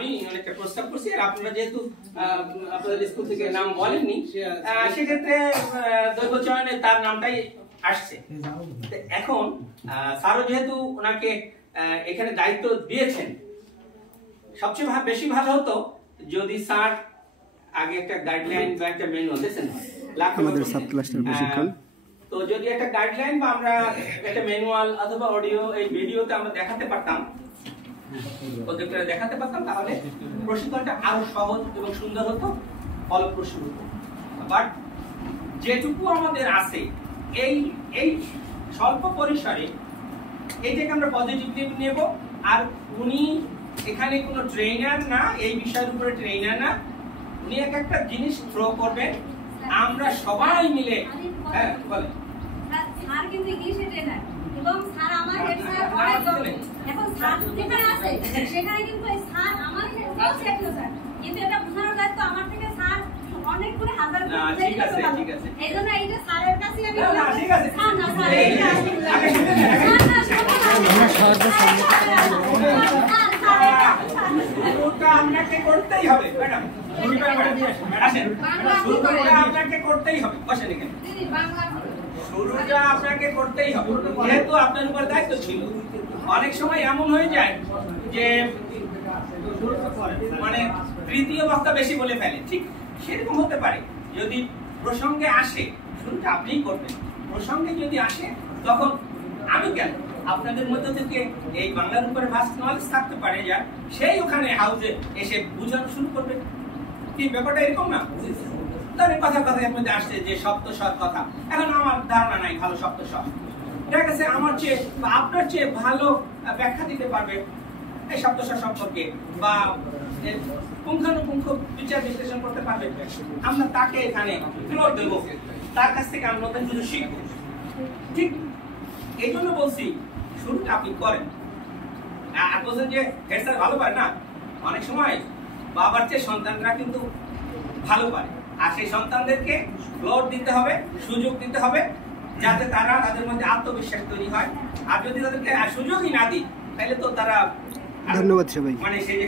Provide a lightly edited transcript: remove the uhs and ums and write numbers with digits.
আমি একটা প্রস্তাব করছি, আর আপনারা যেহেতু আপনাদের স্কুল থেকে নাম বলেননি, সেক্ষেত্রে দৈব চয়নে তার নামটাই আসছে। এখন স্যারও যেহেতু ওনাকে এখানে দায়িত্ব দিয়েছেন, সবচেয়ে বেশি ভালো হতো যদি স্যার আগে একটা গাইডলাইন বা একটা ম্যানুয়াল দিয়েছেন আমাদের সাব ক্লাস্টার প্রশিক্ষণ। তো যদি একটা গাইডলাইন বা আমরা একটা ম্যানুয়াল অথবা অডিও এই ভিডিওতে আমরা দেখাতে পারতাম, প্রজেক্টরে দেখাতে পারতাম, তাহলে প্রশিক্ষণটা আরো সহজ এবং সুন্দর হতো, ফলপ্রসূ হতো। বাট যেটুকু আমাদের আছে এই এই স্বল্প পরিসরে এইটাকে আমরা পজিটিভলি নেব। আর উনি এখানে কোনো ট্রেনার না, এই বিষয়ের উপরে ট্রেনার না, উনি একটা জিনিস থ্রো করবেন, আমরা সবাই মিলে। হ্যাঁ বলেন। স্যার কিন্তু ইংলিশে ট্রেনার এবং স্যার আমার হেড স্যার অনেক দক্ষ। এখন স্যার যেখানে আছে সেখানে কিন্তু এই স্যার আমার হেড স্যার, কিন্তু এটা বোঝানোর দায়িত্ব আমার থেকে স্যার অনেক করে হাজার করে বুঝাই দিতে পারবে। এইজন্য এইটা স্যারের কাছে আমি বললাম, ঠিক আছে স্যার না স্যার এইটা শুরুটা আপনাকে করতেই হবে ম্যাডাম, শুরুটা আপনাকে করতেই হবে, বসেন এখানে। শুরুটা আপনাকে করতেই হবে, যেহেতু আপনার উপর দায়িত্ব ছিল। অনেক সময় এমন হয়ে যায় যে মানে তৃতীয় বক্তা বেশি বলে ফেলে, ঠিক সেরকম হতে পারে। যদি প্রসঙ্গে আসে শুরুটা আপনিই করবেন, প্রসঙ্গে যদি আসে তখন আমি কেন আপনাদের মধ্যে থেকে এই বাংলার উপরে ভাস্ট নলেজ থাকতে পারে, যা সেই ওখানে হাউসে এসে বুঝানো শুরু করবে। কি ব্যাপারটা এরকম না? ধরেন কথার মধ্যে আসছে যে সপ্তস্বর কথা, এখন আমার ধারণা নাই ভালো সপ্তস্বর, ঠিক আছে, আমার চেয়ে বা আপনার চেয়ে ভালো ব্যাখ্যা দিতে পারবে এই সপ্তস্বর সম্পর্কে, বা পুঙ্খানুপুঙ্খ বিচার বিশ্লেষণ করতে পারবে, আমরা তাকে এখানে ফ্লোর দেবো, তার কাছ থেকে আমরা নতুন কিছু শিখবো। ঠিক এই জন্য বলছি শুরুটা আপনি করেন। আর বলছেন যে হেড স্যার ভালো পারে না, অনেক সময় বাবার চেয়ে সন্তানরা কিন্তু ভালো পারে, আর সেই সন্তানদেরকে ফ্লোর দিতে হবে, সুযোগ দিতে হবে, যাতে তারা তাদের মধ্যে আত্মবিশ্বাস তৈরি হয়। আর যদি তাদেরকে সুযোগই না দিই তাহলে তো তারা, ধন্যবাদ সবাই, মানে সেই